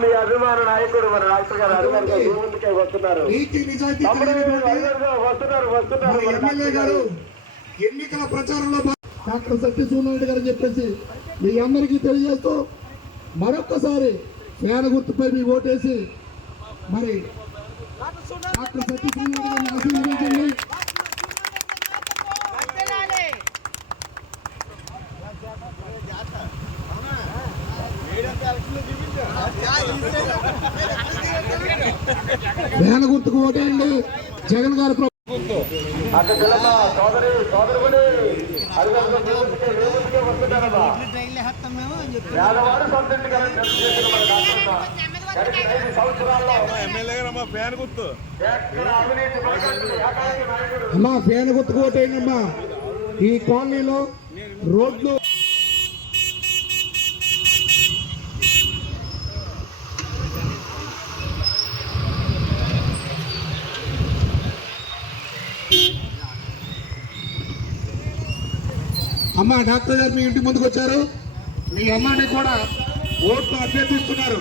మీ అభిమాన నాయకుడు మన డాక్టర్ గారు ముందుకే వస్తున్నారు. ఎమ్మెల్యే గారు గారు. ఎన్నికల ప్రచారంలో డాక్టర్ సత్యసూర్యనాయుడు గారు అని చెప్పేసి మీ అందరికీ తెలియజేస్తూ మరొక్కసారి ఫ్యాన్ గుర్తుపై మీ ఓటేసి మరి డాక్టర్ సత్యసూర్యనాయుడు గారిని ఆశీర్వదించండి ఫ్యాన్ గుర్తుకు ఓటేయండి జగన్ గారు ప్ర- అక్క చెల్లమ్మ సోదరి సోదరుని అడిగారు మీ ముందుకే మీ ముందుకే వస్తున్నారమ్మా పేదవాడు సొంత ఇంటికి వెళ్ళి ఖర్చు చేసిన మన డాక్టర్ అమ్మ. గడిచిన ఐదు సంవత్సరాల్లో ఫ్యాన్ గుర్తు ఎక్కడ అవినీతి పడకుండా ఏకైక నాయకుడు? అమ్మా ఫ్యాన్ గుర్తుకు ఓటేయండి అమ్మా. ఈ కాలనీలో రోడ్లు అమ్మ డాక్టర్ గారు మీ ఇంటి ముందుకు వచ్చారు. మీ అమ్మని కూడా ఓట్లు అభ్యర్థిస్తున్నారు.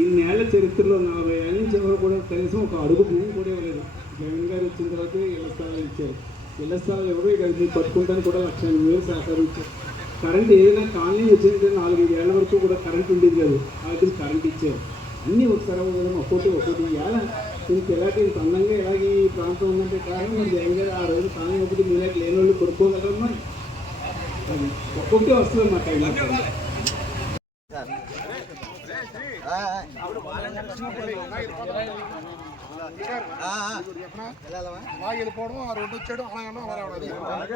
ఇన్నేళ్ళ చరిత్రలో నలభై ఏళ్ళ నుంచి ఎవరు కూడా కనీసం ఒక అడుగు భూమి కూడా ఇవ్వలేదు. జగన్ గారు వచ్చిన తర్వాత ఇళ్ళ స్థలాలు ఇచ్చారు. ఇళ్ళ స్థలాలు ఎవరు కాదు పట్టుకుంటానికి కూడా లక్ష ఎనిమిది వేలు సహకారం ఇచ్చారు. కరెంట్ ఏదైనా కాలనీ వచ్చిందంటే నాలుగైదు ఏళ్ల వరకు కూడా కరెంట్ ఉండేది కాదు వాటికి కరెంట్ ఇచ్చారు అన్నీ ఒకసారి అవ్వడం ఒక్కొక్కటి ఒక్కొక్కటి ఎలా ఇంక ఎలాంటి ఇంత అందంగా ఎలాగే ఈ ప్రాంతం ఉందంటే కారణం మరి జగన్ గారు ఆ రోజు కాలనీ ఒకటి మీరే లేని వాళ్ళు కొనుక్కోగలరమ్మా అది ఒక్కొక్కటి వస్తుంది మా టైంలో వెళ్ళిపోవడం ఆ రోడ్డు వచ్చాడు అలాగే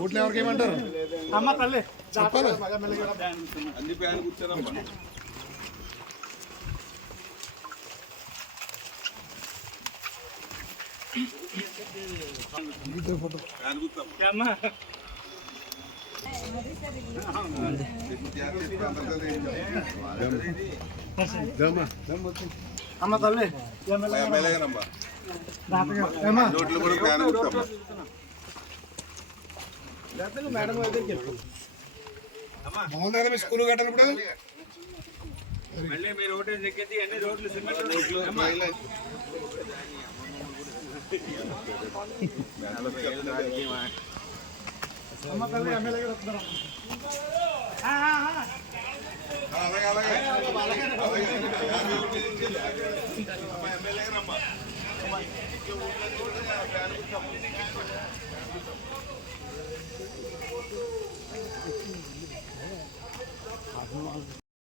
ఓట్లు ఎవరికి ఏమంటారు అమ్మ తల్లి చెప్పాలి అన్ని ఫ్యాన్ కూర్చోనమ్మా ఫ్యాన్ కూర్చోమ్మా అమ్మ అమ్మ తల్లి ఎమ్మెల్యే గారమ్మా నోట్లు కూడా ఫ్యాన్ కూర్చోమ్మా బాగుందా మీ స్కూల్ కట్టాలి ఇప్పుడు మళ్ళీ మీరు ఒకటే ఎక్కింది అన్ని రోడ్లు సిమెంట్ అలాగే అలాగే ਕਮਾਈ